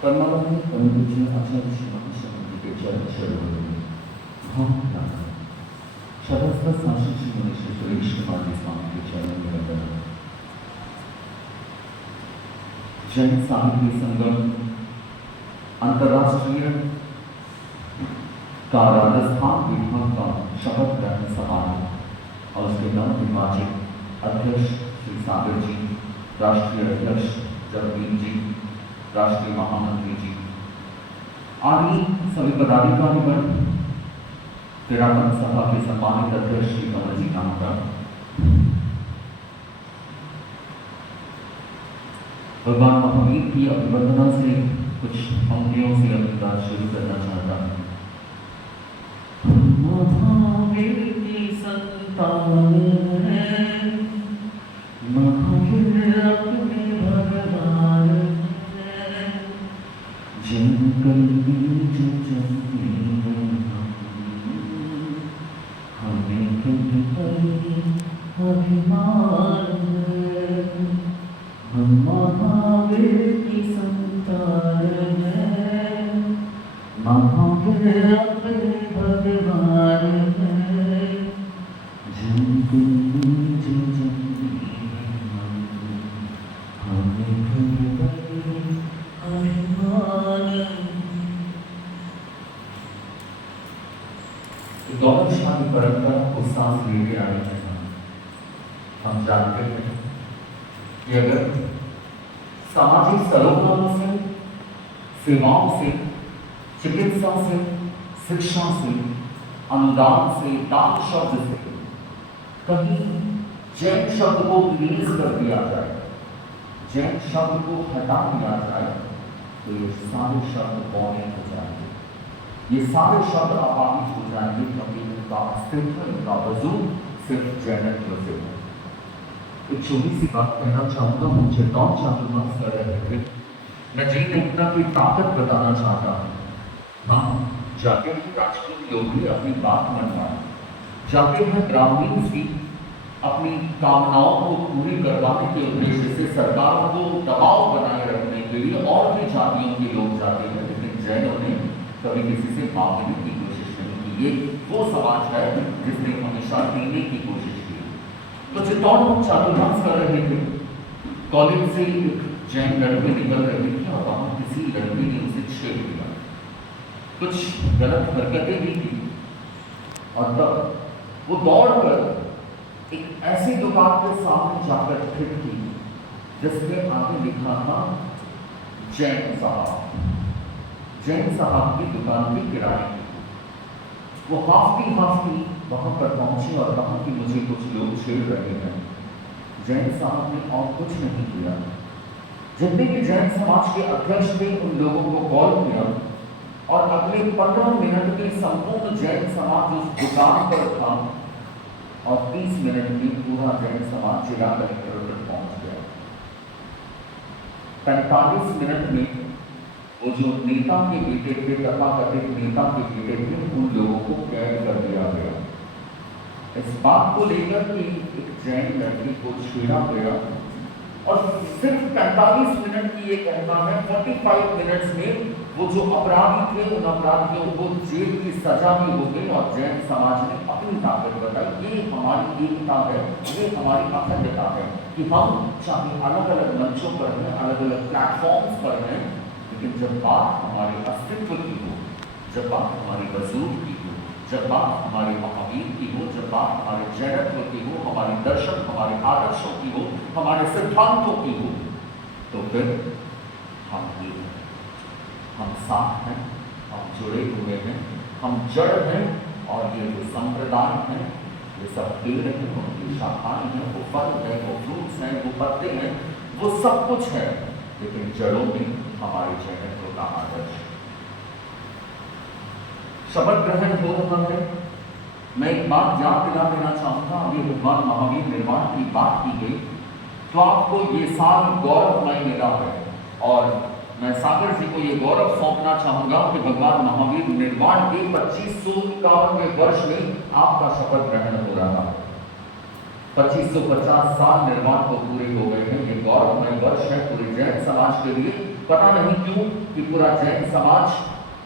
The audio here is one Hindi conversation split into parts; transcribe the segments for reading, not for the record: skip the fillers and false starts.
परमात्मा परमपूज्य आचार्य श्रीमती शबद के चरण सरोवर में भाव लाकर शबद शासन श्री मनीषी सुरेश कुमार स्वामी के चरण में वंदना। जैन साहित्य संगम अंतर्राष्ट्रीय का राजस्थान विभाग का शपथ ग्रहण समारोह और उसके नव निर्वाचित अध्यक्ष श्री सागर जी, राष्ट्रीय अध्यक्ष जगदीप जी, राष्ट्रीय महामंत्री जी, आदि सभी पदाधिकारीगण, क्रीड़ापन सभा के सम्मानित अध्यक्ष श्री कमल जी नामकर, भगवान महावीर की अभिवंदना से कुछ पंक्तियों से अपनी बात शुरू करना चाहता हूँ। महावीर की संतान है, महावीर अपने भगवान है, जिनकर बीच चलती है हमें कहीं अभिमान है। हम महावीर की संतान है, महावीर अपने भगवान है, जिनके बीच चलती है हमें कहीं अभिमान। गौरवशाली परंपरा को सांस लेके आए हैं। हम जानते हैं कि अगर सामाजिक सरोकारों से, सेवाओं से, चिकित्सा से, शिक्षा से, अनुदान से, दान शब्द से कहीं जैन शब्द को रिलीज कर दिया जाए, जैन शब्द को हटा दिया जाए, तो ये सारे शब्द बौने हो जाएंगे, ये सारे शब्द अपाहिज हो जाएंगे, क्योंकि इनका अस्तित्व, इनका वजूद सिर्फ जैनत्व से है। एक छोटी सी बात कहना चाहूँगा। मुझे टॉम चातुर्मास कर रहे थे, मैं जैन एकता की ताकत बताना चाहता हूँ। हम जाते हैं राजपूत लोग भी अपनी बात मनवाएं, जाते हैं ब्राह्मणी भी अपनी कामनाओं को पूरी करवाने के उद्देश्य से सरकारों को दबाव बनाए रखने के लिए और भी जातियों के लोग जाते हैं, लेकिन जैनों ने कभी किसी से मांगने की कोशिश नहीं की। ये वो समाज है जिसने हमेशा देने की कोशिश की। तो चित्तौड़ हम चातुर्मास कर रहे थे, कॉलेज से जैन लड़के निकल रहे थे और वहाँ किसी लड़की ने उसे छेड़ दिया, कुछ गलत हरकतें भी की, और तब वो दौड़कर एक ऐसी दुकान के सामने जाकर खिड़ की जिसमें आगे लिखा था जैन साहब। जैन साहब की दुकान की किराए। वो हाफती वहां पर पहुंचे और कहा कि मुझे कुछ लोग छेड़ रहे हैं। जैन साहब ने और कुछ नहीं किया। जितने भी जैन समाज के अध्यक्ष थे उन लोगों को कॉल किया और अगले 15 मिनट में संपूर्ण जैन समाज उस दुकान पर था और 30 मिनट में पूरा जैन समाज जिला कलेक्टर तक पहुंच गया। 45 मिनट में वो जो नेता के बेटे थे, तथाकथित नेता के बेटे थे, उन लोगों को कैद कर दिया गया। इस बात को लेकर कि एक जैन लड़की को छेड़ा गया और सिर्फ 45 मिनट की ये कहना है, 45 मिनट्स में वो जो अपराधी थे उन अपराधियों को जेल की सजा भी हो गई और जैन समाज ने अपनी ताकत बताई। ये हमारी एकता है, ये हमारी अखंडता है कि हम चाहे अलग अलग मंचों पर हैं, अलग अलग प्लेटफॉर्म्स पर हैं, लेकिन जब बात हमारे अस्तित्व की हो, जब बात हमारी वजूद की हो, जब बात हमारे महावीर की हो, जब बात हमारे जैनत्व की हो, हमारे दर्शन, हमारे आदर्शों की हो, हमारे सिद्धांतों की हो, तो फिर हम एक हैं, हम साथ हैं, हम जुड़े हुए हैं, हम जड़ हैं। और ये जो संप्रदाय हैं, ये सब पेड़ हैं, उनकी शाखाएं हैं, वो फल हैं, वो फ्रूट्स हैं, वो पत्ते हैं, वो सब कुछ है, लेकिन जड़ों में हमारे जैनत्व का आदर्श। शपथ ग्रहण हो रहा है। मैं एक बात याद दिला देना चाहूंगा। अभी भगवान महावीर निर्वाण की बात की गई, तो आपको ये साल गौरवमय मिला है और मैं सागर जी को ये गौरव सौंपना चाहूंगा कि भगवान महावीर निर्वाण के 2551वें वर्ष में आपका शपथ ग्रहण हो रहा है। 2550 साल निर्माण को पूरे हो गए हैं। ये गौरवमय वर्ष है पूरे जैन समाज के लिए। पता नहीं क्यों कि पूरा जैन समाज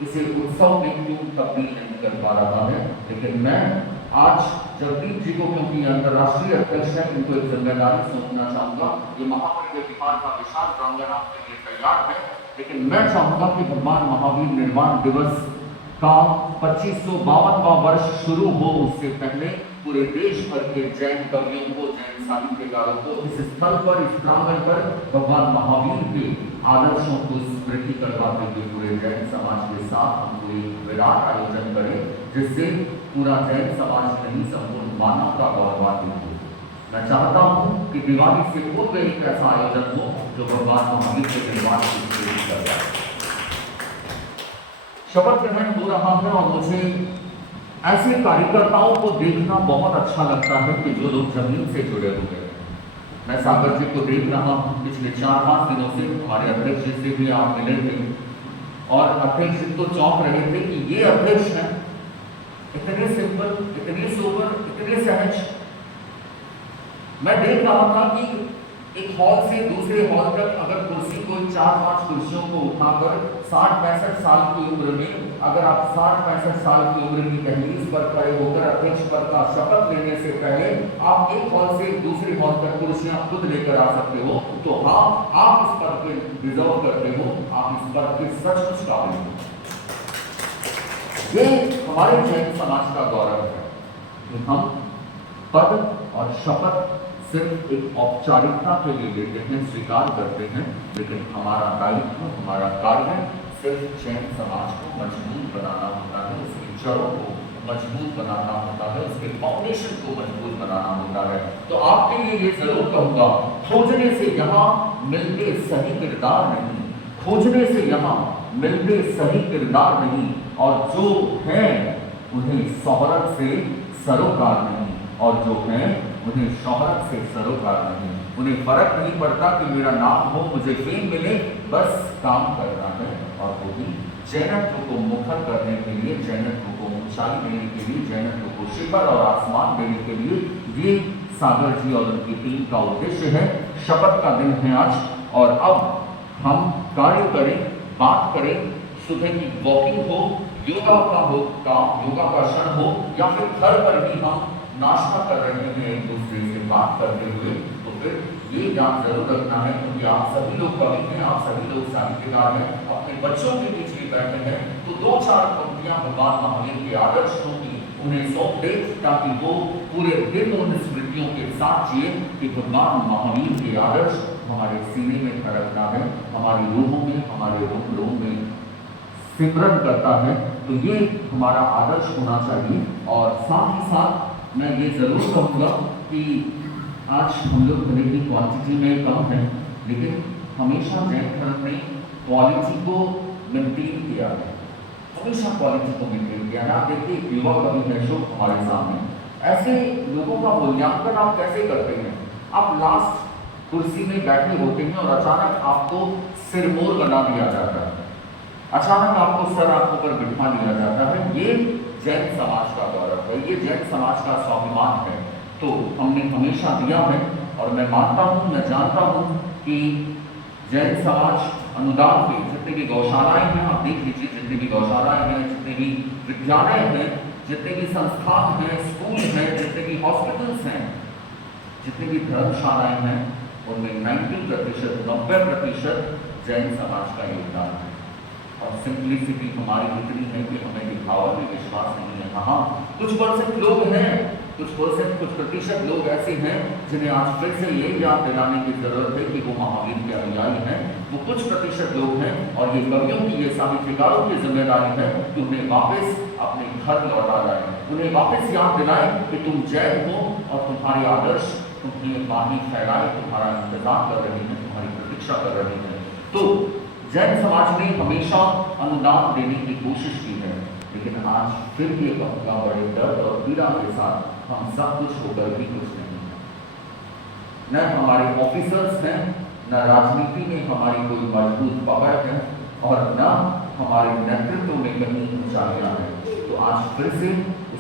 इसे उत्सव में क्यों तब्दील नहीं कर पा रहा है, लेकिन मैं आज जगदीप जी को, क्योंकि अंतर्राष्ट्रीय अध्यक्ष है, इनको एक जिम्मेदारी सौंपना चाहूंगा। ये महापर्व बिहार का विशाल प्रांगण आपके लिए तैयार है, लेकिन मैं चाहूंगा कि भगवान महावीर निर्वाण दिवस का 2552वां वर्ष शुरू हो उससे पहले पूरे देश भर के जैन कवियों को, जैन साहित्यकारों को इस स्थल पर, इस प्रांगण पर भगवान महावीर के आदर्शों को स्मृति करवाते हुए पूरे जैन समाज के साथ हम कोई विराट आयोजन करें, जिससे पूरा जैन समाज नहीं, संपूर्ण मानव का गौरवान्वित हो। मैं चाहता हूं कि दिवाली से पूर्व एक ऐसा आयोजन हो जो भगवान महावीर के निर्वाण की स्मृति करता है। शपथ ग्रहण हो रहा है और मुझे ऐसे कार्यकर्ताओं को देखना बहुत अच्छा लगता है कि जो लोग जमीन से जुड़े हुए हैं। मैं सागर जी को देख रहा हूँ, पिछले 4-5 दिनों से हमारे अध्यक्ष जी से भी आप मिले थे और अध्यक्ष जी तो चौंक रहे थे कि ये अध्यक्ष हैं, इतने सिंपल, इतने सोबर, इतने सहज। मैं देख रहा था कि एक हॉल से दूसरे हॉल तक अगर कुर्सी कोई 4-5 कुर्सियों को उठाकर 60-65 साल की उम्र में, अगर आप 60-65 साल की उम्र की दहलीज पर खड़े होकर अध्यक्ष पद का शपथ लेने से पहले आप एक हॉल से दूसरे हॉल तक कुर्सियां खुद लेकर आ सकते हो, तो हाँ, आप इस पद पे डिजर्व करते हो, आप इस पद के सचमुच काबिल हो। ये हमारे जैन समाज का गौरव है कि हम पद और शपथ सिर्फ एक औपचारिकता के लिए लेते हैं, स्वीकार करते हैं, लेकिन हमारा दायित्व, हमारा कार्य सिर्फ जैन समाज को मजबूत बनाना होता है, उसकी जड़ों को मजबूत बनाना होता है, उसके फाउंडेशन को मजबूत बनाना होता है। तो आपके लिए ये जरूर कहूंगा, खोजने से यहाँ मिलते सही किरदार नहीं, खोजने से यहाँ मिलते सही किरदार नहीं, और जो है उन्हें शोहरत से सरोकार नहीं, और जो है उन्हें शोहरत से सरोकार नहीं। उन्हें फर्क नहीं पड़ता कि मेरा नाम हो, मुझे फेम मिले, बस काम करना है, और वो भी जैनत्व को मुखर करने के लिए, जैनत्व को ऊंचाई देने के लिए, जैनत्व को शिखर और आसमान देने के लिए। ये सागर जी और उनकी टीम का उद्देश्य है। शपथ का दिन है आज, और अब हम कार्य करें, बात करें, सुबह की वॉकिंग हो, योगा का हो काम, योगा का क्षण हो, या फिर घर पर भी हम नाश्ता कर रहे हैं एक दूसरे से बात करते हुए, तो फिर ये याद जरूर रखना है, क्योंकि आप सभी लोग कवि हैं, आप सभी लोग साहित्यकार हैं, अपने बच्चों के बीच भी बैठे हैं, तो 2-4 पंक्तियां भगवान महावीर के आदर्शों की उन्हें सौंप दे, ताकि वो पूरे दिन उन स्मृतियों के साथ जिए कि भगवान महावीर के आदर्श हमारे सीने में धड़कना है, हमारी रूहों में, हमारे रोम में सिमरन करता है। तो ये हमारा आदर्श होना चाहिए। और साथ ही साथ मैं ये जरूर कहूँगा कि आज हम लोग भले की क्वांटिटी में कम है, लेकिन हमेशा जैन धर्म ने क्वालिटी को मेंटेन किया है, हमेशा क्वालिटी को मेंटेन किया है। आप देखिए युवा कवि है शो हमारे सामने, ऐसे लोगों का मूल्यांकन आप कैसे करते हैं? आप लास्ट कुर्सी में बैठे होते हैं और अचानक आपको सिरमौर बना दिया जाता है, अचानक आपको सर आंखों पर बिठा दिया जाता है। ये जैन समाज का गौरव है, ये जैन समाज का स्वाभिमान है। तो हमने हमेशा दिया है, और मैं मानता हूँ, मैं जानता हूँ कि जैन समाज अनुदान के जितने भी गौशालाएं हैं, आप देख लीजिए, जितने भी गौशालाएं हैं, जितने भी विद्यालय हैं, जितने भी संस्थान हैं, स्कूल हैं, जितने भी हॉस्पिटल्स हैं, जितनी भी धर्मशालाएं हैं, उनमें 90% जैन समाज का योगदान है। और सिंप्लिसिटी हमारी इतनी है कि हमें दिखावा में विश्वास नहीं है। हाँ, कुछ प्रतिशत लोग ऐसे हैं जिन्हें आज फिर से ये याद दिलाने की जरूरत है कि वो महावीर के अनुयायी हैं। वो कुछ प्रतिशत लोग हैं, और ये कवियों की, ये साहित्यकारों की जिम्मेदारी है कि उन्हें वापस अपने घर लौटा जाए, उन्हें वापस याद दिलाए कि तुम जैन हो और तुम्हारे आदर्श तुम्हें बानी फैलाए, तुम्हारा इंतजार कर रहे हैं, तुम्हारी प्रतीक्षा कर रहे हैं। तो जैन समाज ने हमेशा अनुदान देने की कोशिश की है, लेकिन आज फिर भी कहूँगा बड़े दर्द और पीड़ा के साथ हम सब कुछ होकर भी कुछ नहीं है। न हमारे ऑफिसर्स हैं, न राजनीति में हमारी कोई मजबूत पकड़ है, और न हमारे नेतृत्व में कहीं ऊंचाइयां हैं। तो आज फिर से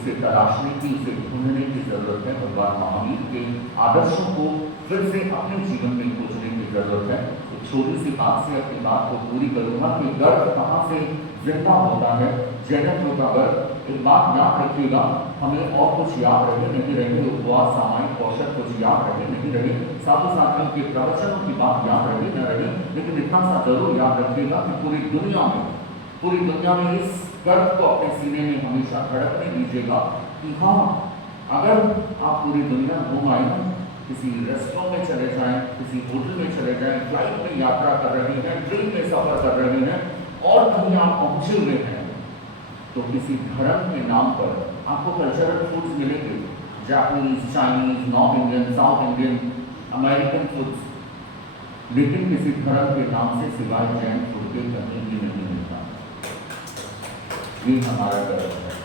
उसे तलाशने की, उसे ढूंढने की जरूरत है। भगवान महावीर के आदर्शों को फिर से अपने जीवन में खोजने की जरूरत है। एक छोटी सी बात से अपनी बात को पूरी करूंगा कि गर्भ कहाँ से जिंदा होता है, जन्म होता गर्भ। एक बात याद रखिएगा, हमें और कुछ याद रहे नहीं रहे, उपवास सामायिक कौशल कुछ याद रहे नहीं रहे, साधु साथियों के प्रवचनों की बात याद रहे न रहे, लेकिन इतना सा जरूर याद रखिएगा कि पूरी दुनिया में इस गर्व को अपने सीने में हमेशा धड़कने दीजिएगा कि हाँ, अगर आप पूरी दुनिया घूम आए, किसी रेस्टोरेंट में चले जाएं, किसी होटल में चले जाएं, फ्लाइट में यात्रा कर रहे हैं, ट्रेन में सफर कर रहे हैं और कहीं आप पहुंचे हुए हैं, तो किसी धर्म के नाम पर आपको कल्चरल फूड्स मिलेंगे, Japanese, Chinese, north Indian, south Indian, American foods, लेकिन किसी धर्म के नाम से सिवाय जैन फूड के कहीं भी नहीं मिलता। ये हमारा गर्व है।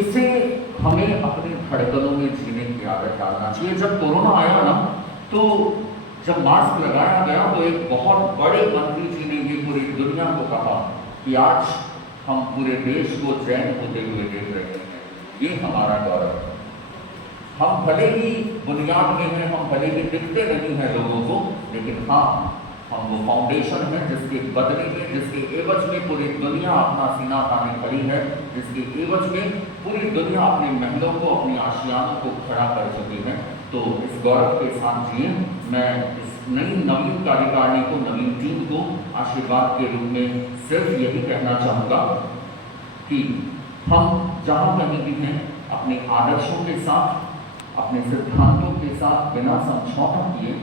इससे हमें अपनी धड़कनों में जीने की आदत डालना चाहिए। जब कोरोना आया ना, तो जब मास्क लगाया गया तो एक बहुत बड़े मंत्री जी ने ये पूरी दुनिया को कहा कि आज हम पूरे देश को जैन होते हुए देख रहे हैं। ये हमारा गौरव है। हम भले ही बुनियाद में हैं, हम भले ही दिखते नहीं हैं लोगों को, लेकिन हाँ, हम वो फाउंडेशन है जिसके बदले में, जिसके एवज में पूरी दुनिया अपना सीना ताने खड़ी है, जिसके एवज में पूरी दुनिया अपने महलों को, अपनी आशियानों को खड़ा कर चुकी है। तो इस गौरव के साथ जिए। मैं इस नवीन कार्यकारिणी को, नवीन टीम को आशीर्वाद के रूप में सिर्फ यही कहना चाहूँगा कि हम जहाँ कहीं भी हैं, अपने आदर्शों के साथ, अपने सिद्धांतों के साथ बिना समझौता किए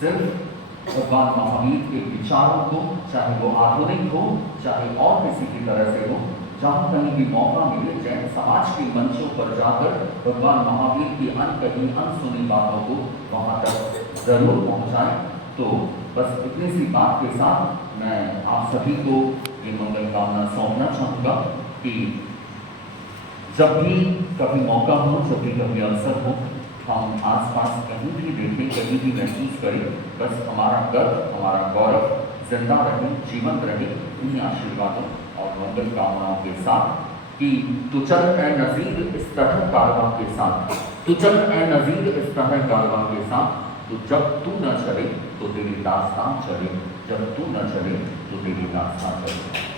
सिर्फ भगवान महावीर के विचारों को, चाहे वो आधुनिक हो, चाहे और किसी की तरह से हो, जहाँ कहीं भी मौका मिले, जैन समाज के मंचों पर जाकर भगवान महावीर की अनकही अनसुनी बातों को वहाँ तक जरूर पहुँचाएं। तो बस इतनी सी बात के साथ मैं आप सभी को ये मंगल कामना सौंपना चाहूँगा कि जब भी कभी मौका हो, जब भी कभी अवसर हो, हम आसपास कहीं भी देखें, कहीं भी महसूस करें, बस हमारा गर्व, हमारा गौरव जिंदा रहे, जीवंत रहे, इन्हीं आशीर्वादों और मंगल कामनाओं के साथ कि तू चल ए नज़ीर इस तरह कारवां के साथ, तू चल ए नज़ीर इस तरह कारवां के साथ, तो जब तू न चले तो तेरी दास्तान चले, जब तू न चले तो तेरी दास्तान चले।